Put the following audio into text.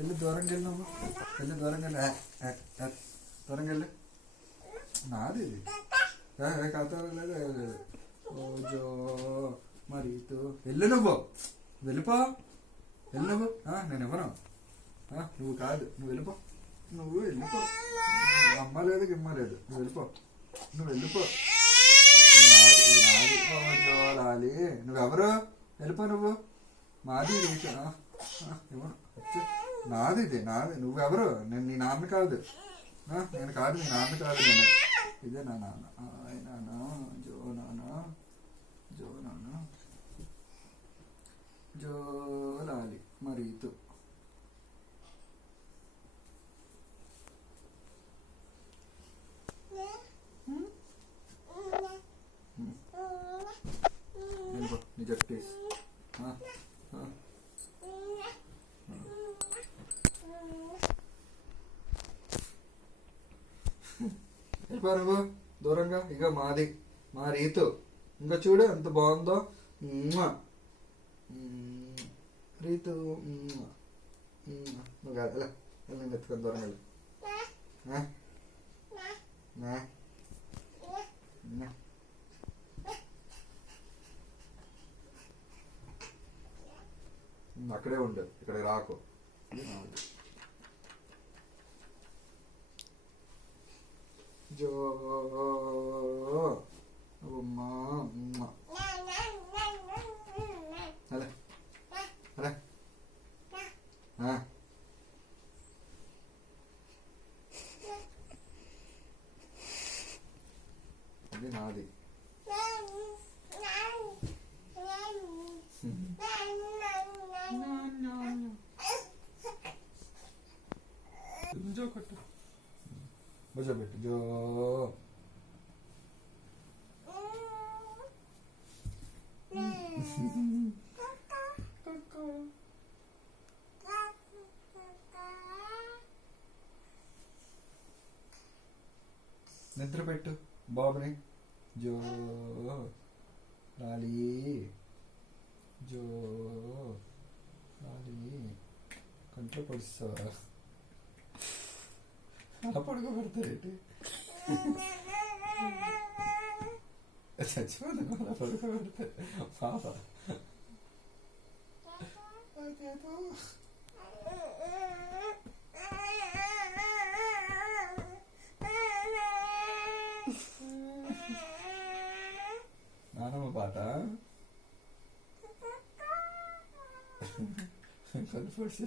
వెళ్ళి దూరంగా వెళ్ళినాము, వెళ్ళి దూరంగా వెళ్ళి దూరంగా వెళ్ళి. నాది ఇది కాదు. ఓజో మరి వెళ్ళు, నువ్వు వెళ్ళిపో, వెళ్ళు నువ్వు. నేను ఇవ్వను, నువ్వు కాదు, నువ్వు వెళ్ళిపో, నువ్వు వెళ్ళిపో. అమ్మ లేదు గిమ్మ లేదు, నువ్వు వెళ్ళిపో, నువ్వు వెళ్ళిపో. నాది ఇది నాది. ఓజో లాలి, నువ్వెవరు? వెళ్ళిపో నువ్వు. మాది ఇవ్వను, నాది ఇది నాది. నువ్వెవరు? నేను నీ నాన్న కాదు, నేను కాదు నీ నాన్న కాదు. నేను ఇదే నా నాన్న. నాన్న జో నాన్న, జో నాన్న, జో లాలి మరీతు. నీ జట్టు వెళ్ళిపో నువ్వు దూరంగా. ఇక మాది మా రీతు. ఇంకా చూడు ఎంత బాగుందో రీతు. నువ్వు కాదు, ఎలా నేను ఎత్తుకొని దూరంగా వెళ్ళి. అక్కడే ఉండు, ఇక్కడ రాకు. జో అమ్మా అలా అలా అది నాది. జో కట్టు, బజా పెట్టు. జో నిద్ర పెట్టు బాబుని. జో లాలి, జో లాలి. కంట్లో పొడిస్తావా? అలా పడుకోబెడతారేంటి? చచ్చిపోతుంది అలా పడుకోబెడతారు పాప. నానమ్మ పాట కళ్ళు పొడిచి